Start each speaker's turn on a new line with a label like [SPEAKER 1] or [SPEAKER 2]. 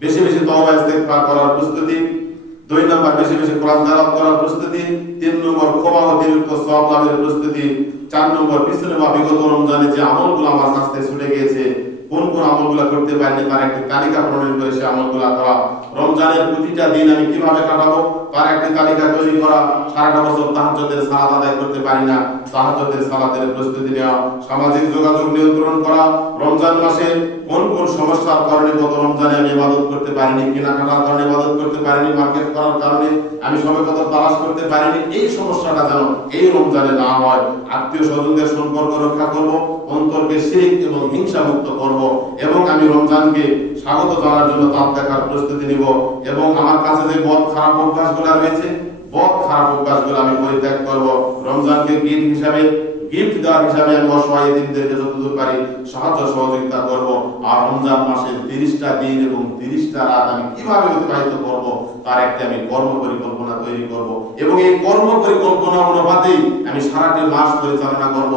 [SPEAKER 1] বেশি বেশি তওবা ইস্তেগফার করার প্রস্তুতি। দুই নম্বর, বেশি বেশি কোরআন তেলাওয়াত করার প্রস্তুতি। তিন নম্বর, ক্ষমা অতিরিক্ত সওয়াব লাভের প্রস্তুতি। চার নম্বর, পিছনে বা বিগত রমজানে যে আমলগুলো আমার কাছ থেকে ছুটে গিয়েছে কোন কোন আমলগুলো করতে পারিনি তার একটি তালিকা প্রণয়ন করে সে আমলগুলো করা। রমজানের প্রতিটা দিন আমি কীভাবে কাটাবো তার একটি তালিকা তৈরি করা। সারাটা বছর তাহাজদের সালাত আদায় করতে পারি না। তাহাজদের সালাতের প্রস্তুতি নেওয়া, সামাজিক যোগাযোগ নিয়ন্ত্রণ করা। রমজান মাসে কোন কোন সমস্যার কারণে গত রমজানে আমি ইবাদত করতে পারিনি, কেনাকাটার কারণে ইবাদত করতে পারিনি মার্কেট করার কারণে আমি সময় কত তালাশ করতে পারিনি। এই সমস্যাটা যেন এই রমজানে না হয়, আত্মীয় স্বজনদের সম্পর্ক রক্ষা করব, অন্তরকে শিরিক এবং হিংসা মুক্ত করব এবং আমি রমজানকে স্বাগত জানার জন্য তার দেখার প্রস্তুতি নিব এবং আমার কাছে যে বদ খারাপ অভ্যাসগুলো রয়েছে, বদ খারাপ অভ্যাসগুলো আমি পরিত্যাগ করব। রমজানকে গিফট হিসাবে গিফট দেওয়ার হিসাবে আমি অসহায় দিনদেরকে যতদূর পারি সাহায্য সহযোগিতা করব। আর রমজান মাসের তিরিশটা দিন এবং তিরিশটা রাত আমি কীভাবে অতিবাহিত করব, তার একটি আমি কর্ম পরিকল্পনা তৈরি করব। এবং এই কর্ম পরিকল্পনা অনুপাতেই আমি সারাটি মাস পরিচালনা করব।